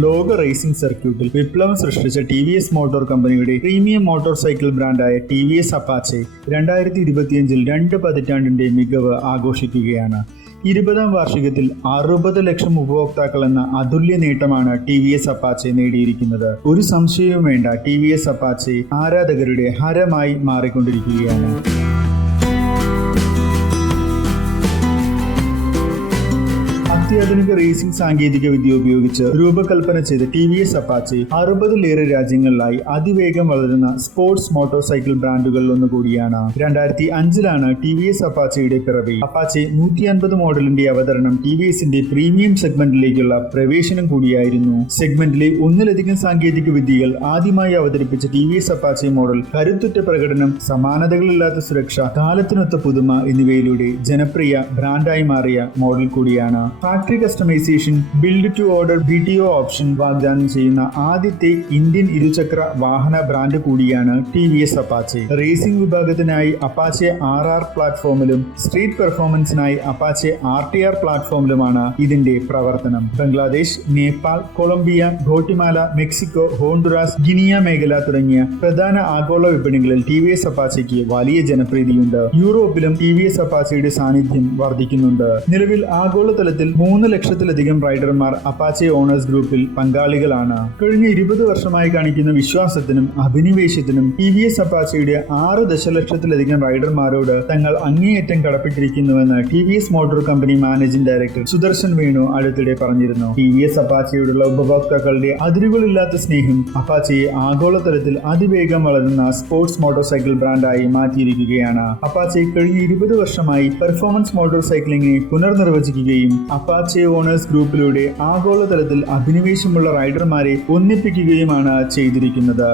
ലോക റേസിംഗ് സർക്യൂട്ടിൽ വിപ്ലവം സൃഷ്ടിച്ച TVS മോട്ടോർ കമ്പനിയുടെ പ്രീമിയം മോട്ടോർ സൈക്കിൾ ബ്രാൻഡായ TVS അപ്പാച്ചെ 2025 2 പതിറ്റാണ്ടിന്റെ മികവ് ആഘോഷിക്കുകയാണ്. 20ാം വാർഷികത്തിൽ 60 ലക്ഷം ഉപഭോക്താക്കൾ എന്ന അതുല്യ നേട്ടമാണ് TVS അപ്പാച്ചെ നേടിയിരിക്കുന്നത്. ഒരു സംശയവും വേണ്ട, TVS അപ്പാച്ചെ ആരാധകരുടെ ഹരമായി മാറിക്കൊണ്ടിരിക്കുകയാണ്. അത്യാധുനിക റേസിംഗ് സാങ്കേതിക വിദ്യ ഉപയോഗിച്ച് രൂപകൽപ്പന ചെയ്ത TVS അപ്പാച്ചെ 60ലേറെ രാജ്യങ്ങളിലായി അതിവേഗം വളരുന്ന സ്പോർട്സ് മോട്ടോർ സൈക്കിൾ ബ്രാൻഡുകളിൽ ഒന്നുകൂടിയാണ്. 2005ലാണ് TVS അപ്പാച്ചെയുടെ പിറവി. അപ്പാച്ചെ 150 മോഡലിന്റെ അവതരണം TVSന്റെ പ്രീമിയം സെഗ്മെന്റിലേക്കുള്ള പ്രവേശനം കൂടിയായിരുന്നു. സെഗ്മെന്റിലെ ഒന്നിലധികം സാങ്കേതിക വിദ്യകൾ ആദ്യമായി അവതരിപ്പിച്ച TVS അപ്പാച്ചെ മോഡൽ കരുത്തുറ്റ പ്രകടനം, സമാനതകളില്ലാത്ത സുരക്ഷ, കാലത്തിനൊത്ത പുതുമ എന്നിവയിലൂടെ ജനപ്രിയ ബ്രാൻഡായി മാറിയ മോഡൽ കൂടിയാണ്. Factory customisation, build to order BTO option വാഗ്ദാനം ചെയ്യുന്ന ആദ്യത്തെ ഇന്ത്യൻ ഇരുചക്ര വാഹന ബ്രാൻഡ് കൂടിയാണ് TVS അപ്പാച്ചെ. റേസിംഗ് വിഭാഗത്തിനായി അപ്പാച്ചെ RR പ്ലാറ്റ്ഫോമിലും സ്ട്രീറ്റ് പെർഫോമൻസിനായി അപ്പാച്ചെ RTR പ്ലാറ്റ്ഫോമിലുമാണ് ഇതിന്റെ പ്രവർത്തനം. Bangladesh, Nepal, Colombia, Guatemala, Mexico, Honduras, Guinea മേഖല തുടങ്ങിയ പ്രധാന ആഗോള വിപണികളിൽ TVS അപ്പാച്ചെക്ക് വലിയ ജനപ്രീതിയുണ്ട്. യൂറോപ്പിലും TVS അപ്പാച്ചെയുടെ സാന്നിധ്യം വർദ്ധിക്കുന്നുണ്ട്. നിലവിൽ ആഗോളതലത്തിൽ 3 ലക്ഷത്തിലധികം റൈഡർമാർ അപ്പാച്ചെ ഓണേഴ്സ് ഗ്രൂപ്പിൽ പങ്കാളികളാണ്. കഴിഞ്ഞ 20 വർഷമായി കാണിക്കുന്ന വിശ്വാസത്തിനും അഭിനിവേശത്തിനും TVS അപ്പാച്ചെയുടെ 6 ദശലക്ഷത്തിലധികം റൈഡർമാരോട് തങ്ങൾ അങ്ങേയറ്റം കടപ്പെട്ടിരിക്കുന്നുവെന്ന് TVS motor company managing director Sudarshan Venu അടുത്തിടെ പറഞ്ഞിരുന്നു. TVS അപ്പാച്ചെയോടുള്ള ഉപഭോക്താക്കളുടെ അതിരുകളില്ലാത്ത സ്നേഹം അപ്പാച്ചെയെ ആഗോളതലത്തിൽ അതിവേഗം വളരുന്ന സ്പോർട്സ് മോട്ടോർ സൈക്കിൾ ബ്രാൻഡായി മാറ്റിയിരിക്കുകയാണ്. അപ്പാച്ചെ കഴിഞ്ഞ 20 വർഷമായി പെർഫോമൻസ് മോട്ടോർ സൈക്ലിംഗിനെ പുനർനിർവചിക്കുകയും അപ്പാച്ചെ ഓണേഴ്സ് ഗ്രൂപ്പിലൂടെ ആഗോളതലത്തിൽ അഭിനിവേശമുള്ള റൈഡർമാരെ ഒന്നിപ്പിക്കുകയുമാണ് ചെയ്തിരിക്കുന്നത്.